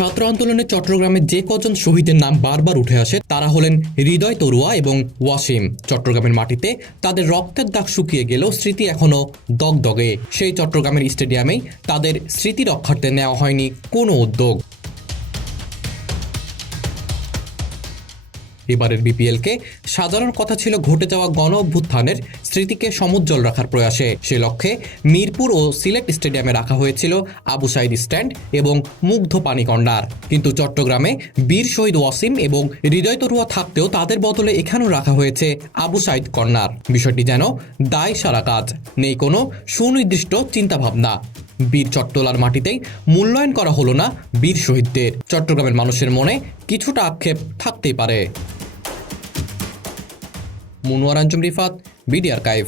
ছাত্র আন্দোলনে চট্টগ্রামে যে কজন শহীদের নাম বারবার উঠে আসে তারা হলেন হৃদয় তরুয়া এবং ওয়াসিম। চট্টগ্রামের মাটিতে তাদের রক্তের দাগ শুকিয়ে গেলেও স্মৃতি এখনও দগদগে। সেই চট্টগ্রামের স্টেডিয়ামেই তাদের স্মৃতি রক্ষার্থে নেওয়া হয়নি কোনো উদ্যোগ। এবারের বিপিএলকে সাজানোর কথা ছিল ঘটে যাওয়া গণ অভ্যুত্থানের স্মৃতিকে সমুজ্জ্বল রাখার প্রয়াসে। সে লক্ষ্যে মিরপুর ও সিলেট স্টেডিয়ামে রাখা হয়েছিল আবু সাইদ স্ট্যান্ড এবং মুগ্ধ পানি কর্নার। কিন্তু চট্টগ্রামে বীর শহীদ ওয়াসিম এবং হৃদয় তরুয়া থাকতেও তাদের বদলে এখানেও রাখা হয়েছে আবু সাইদ কর্নার। বিষয়টি যেন দায় সারা কাজ, নেই কোনো সুনির্দিষ্ট চিন্তাভাবনা। বীর চট্টলার মাটিতেই মূল্যায়ন করা হলো না বীর শহীদদের। চট্টগ্রামের মানুষের মনে কিছুটা আক্ষেপ থাকতেই পারে। মুনোয়ার আঞ্জুম রিফাত, বিডি আর্কাইভ।